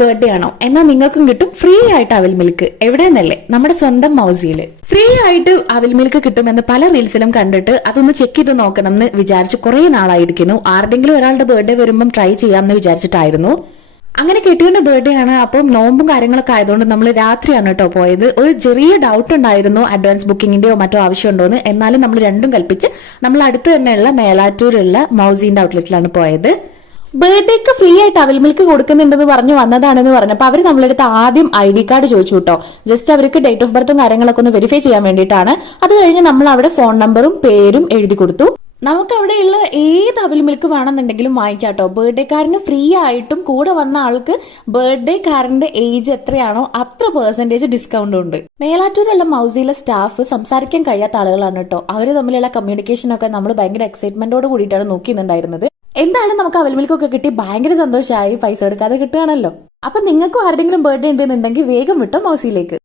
Birthday ആണോ എന്നാൽ നിങ്ങൾക്കും കിട്ടും ഫ്രീ ആയിട്ട് അവിൽ മിൽക്ക്. എവിടെയെന്നല്ലേ, നമ്മുടെ സ്വന്തം മൗസിയില് ഫ്രീ ആയിട്ട് അവിൽ മിൽക്ക് കിട്ടുമെന്ന് പല റീൽസിലും കണ്ടിട്ട് അതൊന്ന് ചെക്ക് ചെയ്ത് നോക്കണം എന്ന് വിചാരിച്ച് കുറെ നാളായിരിക്കുന്നു. ആരുടെങ്കിലും ഒരാളുടെ ബർത്ത്ഡേ വരുമ്പം ട്രൈ ചെയ്യാമെന്ന് വിചാരിച്ചിട്ടായിരുന്നു. അങ്ങനെ കെട്ടിയുടെ ബർത്ത്ഡേ ആണ്. അപ്പം നോമ്പും കാര്യങ്ങളൊക്കെ ആയതുകൊണ്ട് നമ്മൾ രാത്രിയാണ് കേട്ടോ പോയത്. ഒരു ചെറിയ ഡൗട്ട് ഉണ്ടായിരുന്നു അഡ്വാൻസ് ബുക്കിങ്ങിന്റെയോ മറ്റോ ആവശ്യമുണ്ടോന്ന്. എന്നാലും നമ്മൾ രണ്ടും കൽപ്പിച്ച് നമ്മൾ അടുത്ത് തന്നെയുള്ള മേലാറ്റൂരുള്ള മൗസിന്റെ ഔട്ട്ലെറ്റിലാണ് പോയത്. ബർത്ത്ഡേക്ക് ഫ്രീ ആയിട്ട് അവിൽ മിൽക്ക് കൊടുക്കുന്നുണ്ടെന്ന് പറഞ്ഞു വന്നതാണെന്ന് പറഞ്ഞപ്പോൾ അവർ നമ്മളെടുത്ത് ആദ്യം ID കാർഡ് ചോദിച്ചു കേട്ടോ. ജസ്റ്റ് അവർക്ക് ഡേറ്റ് ഓഫ് ബർത്തും കാര്യങ്ങളൊക്കെ ഒന്ന് വെരിഫൈ ചെയ്യാൻ വേണ്ടിയിട്ടാണ്. അത് കഴിഞ്ഞ് നമ്മൾ അവിടെ ഫോൺ നമ്പറും പേരും എഴുതി കൊടുത്തു. നമുക്ക് അവിടെയുള്ള ഏത് അവിൽ മിൽക്ക് വേണമെന്നുണ്ടെങ്കിലും വാങ്ങിക്കാം കേട്ടോ. ബർത്ത്ഡേക്കാരന് ഫ്രീ ആയിട്ടും കൂടെ വന്ന ആൾക്ക് ബർത്ത്ഡേക്കാരന്റെ ഏജ് എത്രയാണോ അത്ര പെർസെന്റേജ് ഡിസ്കൗണ്ടും ഉണ്ട്. മേലാറ്റൂരുള്ള മൗസിയിലെ സ്റ്റാഫ് സംസാരിക്കാൻ കഴിയാത്ത ആളുകളാണ് കേട്ടോ. അവർ തമ്മിലുള്ള കമ്മ്യൂണിക്കേഷനൊക്കെ നമ്മൾ ഭയങ്കര എക്സൈറ്റ്മെന്റോട് കൂടിയിട്ടാണ് നോക്കിയിട്ടുണ്ടായിരുന്നത്. എന്തായാലും നമുക്ക് അവിൽ മിൽക്കൊക്കെ കിട്ടി ഭയങ്കര സന്തോഷമായി. പൈസ എടുക്കാതെ കിട്ടുകയാണല്ലോ. അപ്പൊ നിങ്ങൾക്കും ആരുടെങ്കിലും ബർത്ത്ഡേ ഉണ്ടെന്നുണ്ടെങ്കിൽ വേഗം വിട്ടോ മൗസിയിലേക്ക്.